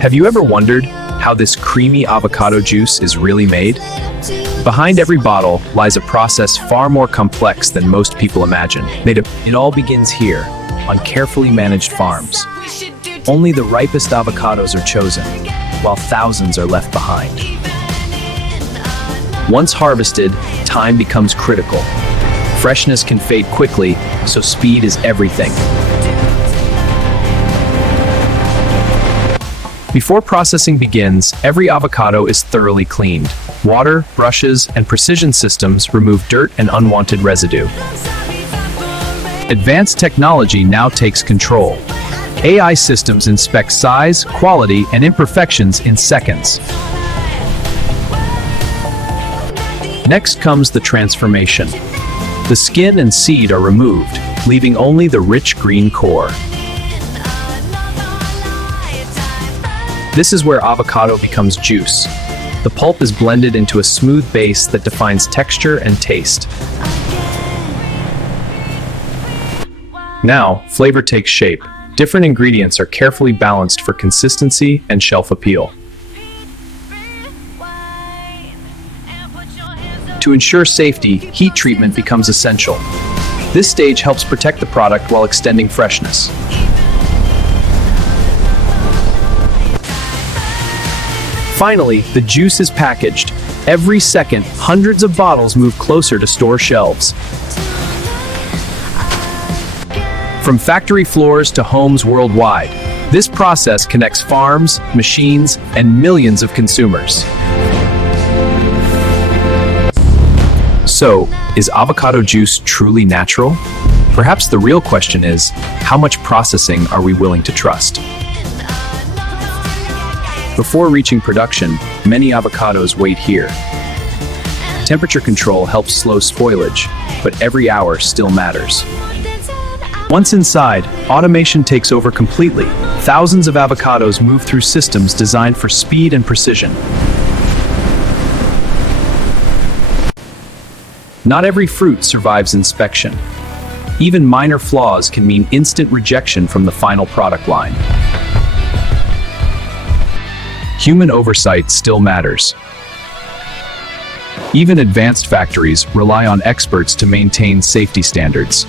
Have you ever wondered how this creamy avocado juice is really made? Behind every bottle lies a process far more complex than most people imagine. It all begins here, on carefully managed farms. Only the ripest avocados are chosen, while thousands are left behind. Once harvested, time becomes critical. Freshness can fade quickly, so speed is everything. Before processing begins, every avocado is thoroughly cleaned. Water, brushes, and precision systems remove dirt and unwanted residue. Advanced technology now takes control. AI systems inspect size, quality, and imperfections in seconds. Next comes the transformation. The skin and seed are removed, leaving only the rich green core. This is where avocado becomes juice. The pulp is blended into a smooth base that defines texture and taste. Now, flavor takes shape. Different ingredients are carefully balanced for consistency and shelf appeal. To ensure safety, heat treatment becomes essential. This stage helps protect the product while extending freshness. Finally, the juice is packaged. Every second, hundreds of bottles move closer to store shelves. From factory floors to homes worldwide, this process connects farms, machines, and millions of consumers. So, is avocado juice truly natural? Perhaps the real question is, how much processing are we willing to trust? Before reaching production, many avocados wait here. Temperature control helps slow spoilage, but every hour still matters. Once inside, automation takes over completely. Thousands of avocados move through systems designed for speed and precision. Not every fruit survives inspection. Even minor flaws can mean instant rejection from the final product line. Human oversight still matters. Even advanced factories rely on experts to maintain safety standards.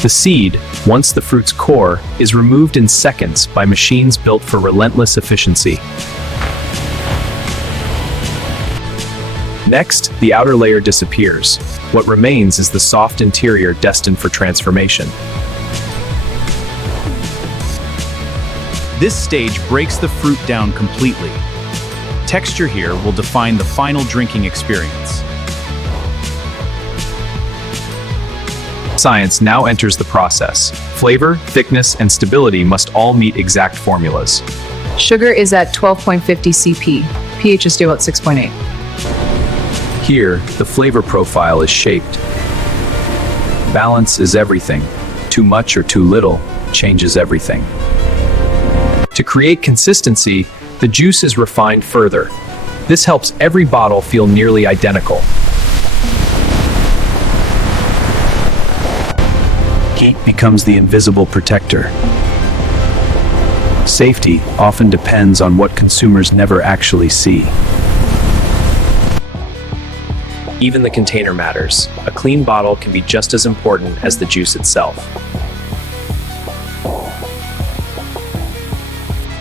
The seed, once the fruit's core, is removed in seconds by machines built for relentless efficiency. Next, the outer layer disappears. What remains is the soft interior destined for transformation. This stage breaks the fruit down completely. Texture here will define the final drinking experience. Science now enters the process. Flavor, thickness, and stability must all meet exact formulas. Sugar is at 12.50 CP. pH is due at 6.8. Here, the flavor profile is shaped. Balance is everything. Too much or too little changes everything. To create consistency, the juice is refined further. This helps every bottle feel nearly identical. Heat becomes the invisible protector. Safety often depends on what consumers never actually see. Even the container matters. A clean bottle can be just as important as the juice itself.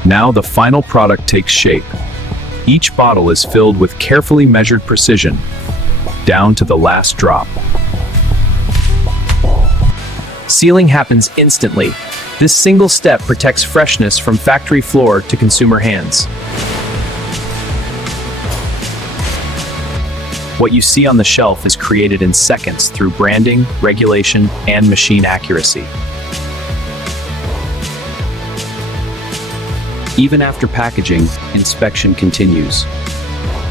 Now the final product takes shape. Each bottle is filled with carefully measured precision, down to the last drop. Sealing happens instantly. This single step protects freshness from factory floor to consumer hands. What you see on the shelf is created in seconds through branding, regulation, and machine accuracy. Even after packaging, inspection continues.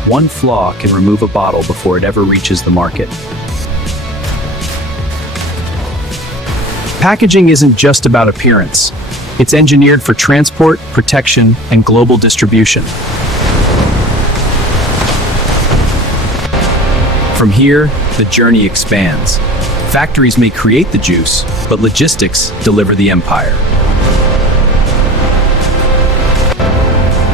One flaw can remove a bottle before it ever reaches the market. Packaging isn't just about appearance. It's engineered for transport, protection, and global distribution. From here, the journey expands. Factories may create the juice, but logistics deliver the empire.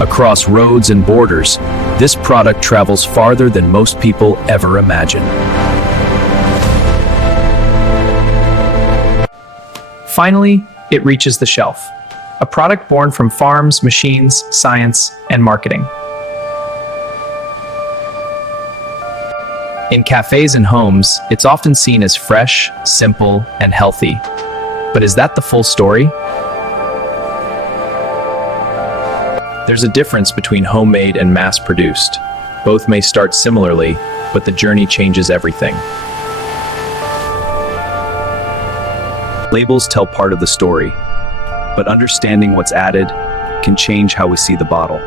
Across roads and borders, this product travels farther than most people ever imagine. Finally, it reaches the shelf. A product born from farms, machines, science, and marketing. In cafes and homes, it's often seen as fresh, simple, and healthy. But is that the full story? There's a difference between homemade and mass-produced. Both may start similarly, but the journey changes everything. Labels tell part of the story, but understanding what's added can change how we see the bottle.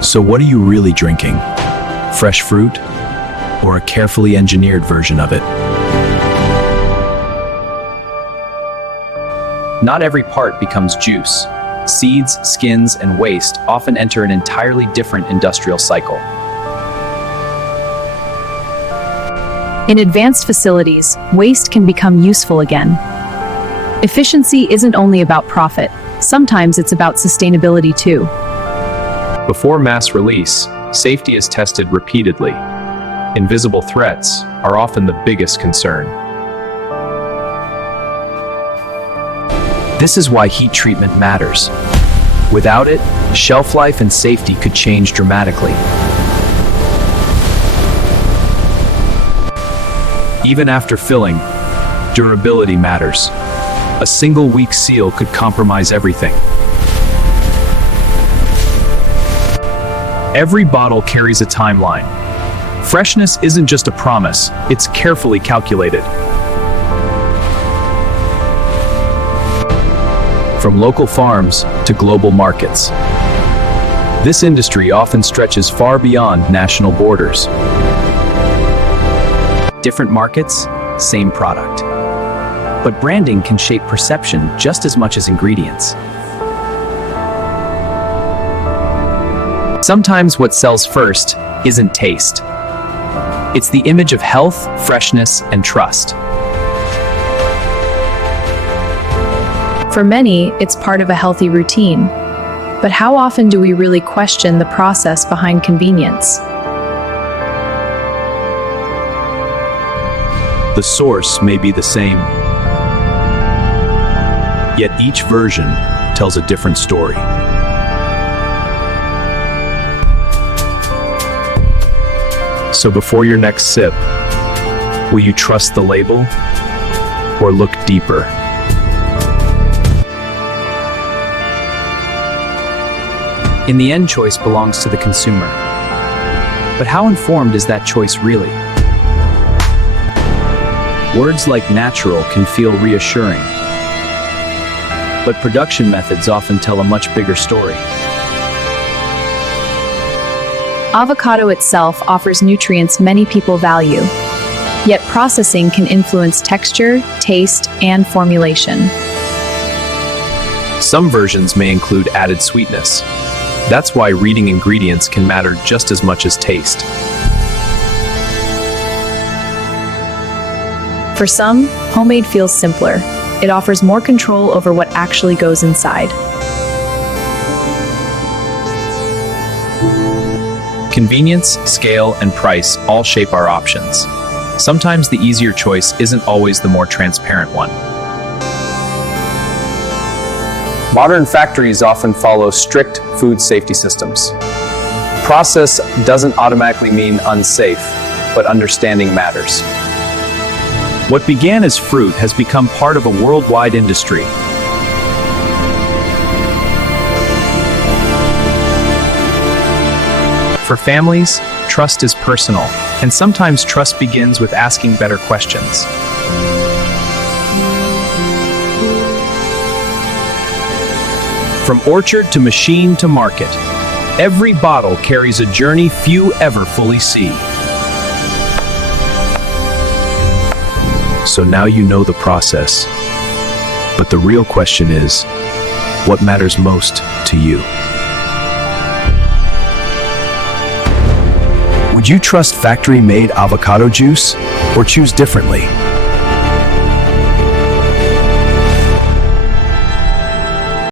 So what are you really drinking? Fresh fruit? Or a carefully engineered version of it? Not every part becomes juice. Seeds, skins, and waste often enter an entirely different industrial cycle. In advanced facilities, waste can become useful again. Efficiency isn't only about profit. Sometimes it's about sustainability too. Before mass release, safety is tested repeatedly. Invisible threats are often the biggest concern. This is why heat treatment matters. Without it, shelf life and safety could change dramatically. Even after filling, durability matters. A single weak seal could compromise everything. Every bottle carries a timeline. Freshness isn't just a promise, it's carefully calculated. From local farms to global markets. This industry often stretches far beyond national borders. Different markets, same product. But branding can shape perception just as much as ingredients. Sometimes what sells first isn't taste. It's the image of health, freshness, and trust. For many, it's part of a healthy routine. But how often do we really question the process behind convenience? The source may be the same, yet each version tells a different story. So before your next sip, will you trust the label or look deeper? In the end, choice belongs to the consumer. But how informed is that choice really? Words like natural can feel reassuring, but production methods often tell a much bigger story. Avocado itself offers nutrients many people value, yet processing can influence texture, taste, and formulation. Some versions may include added sweetness. That's why reading ingredients can matter just as much as taste. For some, homemade feels simpler. It offers more control over what actually goes inside. Convenience, scale, and price all shape our options. Sometimes the easier choice isn't always the more transparent one. Modern factories often follow strict food safety systems. Process doesn't automatically mean unsafe, but understanding matters. What began as fruit has become part of a worldwide industry. For families, trust is personal, and sometimes trust begins with asking better questions. From orchard to machine to market, every bottle carries a journey few ever fully see. So now you know the process. But the real question is, what matters most to you? Would you trust factory-made avocado juice or choose differently?